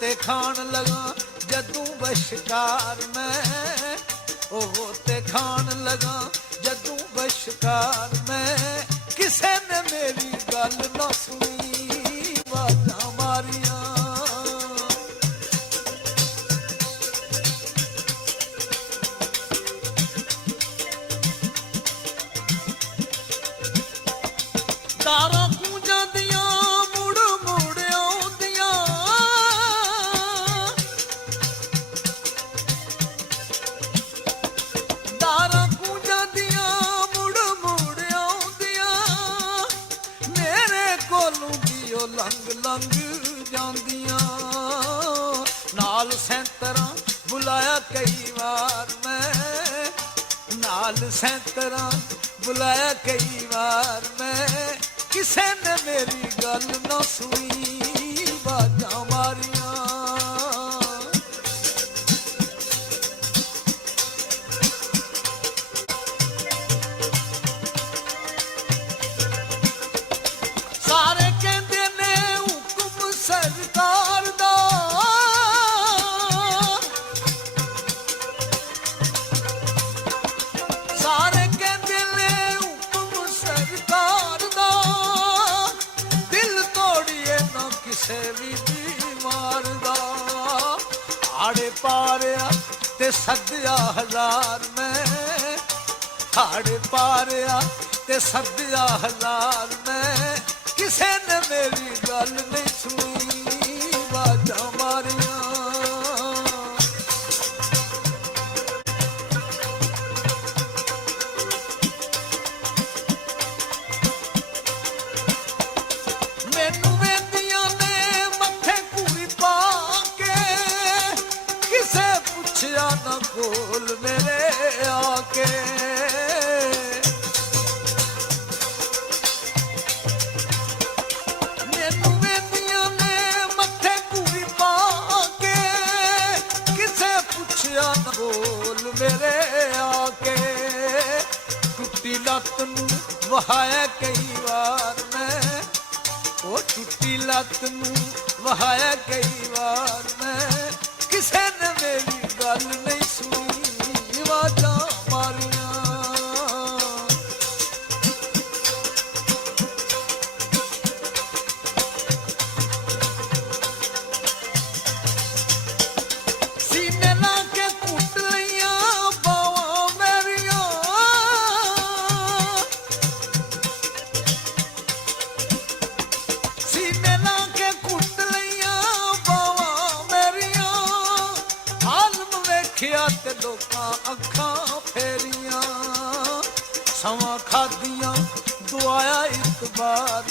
ਤੇ ਖਾਣ ਲਗਾ ਜਦੋਂ ਬਸ਼ਕਾਰ ਮੈਂ, ਉਹ ਤੇ ਖਾਣ ਲਗਾ ਜਦੋਂ ਬਸ਼ਕਾਰ ਮੈਂ, ਕਿਸੇ ਨੇ ਮੇਰੀ ਗੱਲ ਨਾ ਸੁਣੀ, ਵਾਜਾਂ ਮਾਰੀਆਂ। ਤਾਰਾਂ ਗੂੰਜਾਂ ਦੀਆਂ ਮੁੜ ਮੁੜ ਆਉਂਦੀਆਂ, ਤਾਰਾਂ ਗੂੰਜਾਂ ਦੀਆਂ ਮੁੜ ਮੁੜ ਆਉਂਦੀਆਂ, ਮੇਰੇ ਕੋਲੋਂ ਦੀ ਉਹ ਲੰਘ ਲੰਘ ਜਾਂਦੀਆਂ। ਨਾਲ ਸੈਂਤਰਾਂ ਬੁਲਾਇਆ ਕਈ ਵਾਰ ਮੈਂ, ਨਾਲ ਸੈਂਤਰਾਂ ਬੁਲਾਇਆ ਕਈ ਵਾਰ ਮੈਂ, ਕਿਸੇ ਨੇ ਮੇਰੀ ਗੱਲ ਨਾ ਸੁਣੀ, ਬਾਜਾਂ ਮਾਰੀਆਂ। ਸਾਰੇ ਕਹਿੰਦੇ ਨੇ ਹੁਕਮ ਸਰਕਾਰ ਦਾ, ਸਾਰੇ ਕਹਿੰਦੇ ਨੇ ਹੁਕਮ ਸਰਕਾਰ ਦਾ, ਦਿਲ ਤੋੜੀਏ ਨਾ ਕਿਸੇ ਵੀ ਬਿਮਾਰ ਦਾ। ਹਾੜੇ ਪਾਰਿਆ ਤੇ ਸੱਦਿਆ ਹਜ਼ਾਰ ਮੈਂ, ਹਾੜੇ ਪਾਰਿਆ ਤੇ ਸੱਦਿਆ ਹਜ਼ਾਰ ਮੈਂ, ਕਿਸੇ ਨੇ ਮੇਰੀ ਗੱਲ ਨਹੀਂ ਸੁਣੀ, ਬਾਜਾਂ ਮਾਰੀਆਂ। ਮੈਨੂੰ ਵੇਂਦੀਆਂ ਨੇ ਮੱਥੇ ਘੂਰੀ ਪਾ ਕੇ, ਕਿਸੇ ਪੁੱਛਿਆ ਨਾ ਕੋਲ ਮੇਰੇ ਆ ਕੇ। ਮੈਨੂੰ ਵੇਂਦੀਆਂ ਨੇ ਮੱਥੇ ਘੂਰੀ ਪਾ ਕੇ, ਕਿਸੇ ਪੁੱਛਿਆ ਨਾ ਕੋਲ ਮੇਰੇ ਆ ਕੇ। ਟੁੱਟੀ ਲੱਤ ਨੂੰ ਵਹਾਇਆ ਕਈ ਵਾਰ ਮੈਂ, ਉਹ ਟੁੱਟੀ ਲੱਤ ਨੂੰ ਵਹਾਇਆ ਕਈ ਵਾਰ ਮੈਂ, ਕਿਸੇ ਨੇ ਮੇਰੀ ਗੱਲ ਨਹੀਂ ਸੁਣੀ, ਵਾਜਾਂ ਮਾਰੀਆਂ। ਸੀਨੇ ਲਾ ਕੇ ਕੁੱਟ ਲਈਆਂ ਬਾਹਾਂ ਮੇਰੀਆਂ, ਸੀਨੇ ਲਾ ਕੇ ਕੁੱਟ ਲਈਆਂ ਬਾਹਾਂ ਮੇਰੀਆਂ, ਆਲਮ ਵੇਖਿਆ ਤੇ ਲੋਕਾਂ ਅੱਖਾਂ ਫੇਰੀਆਂ। ਸਮਾਂ ਖਾਦੀਆਂ ਦੁਆਇਆ ਇੱਕ ਵਾਰ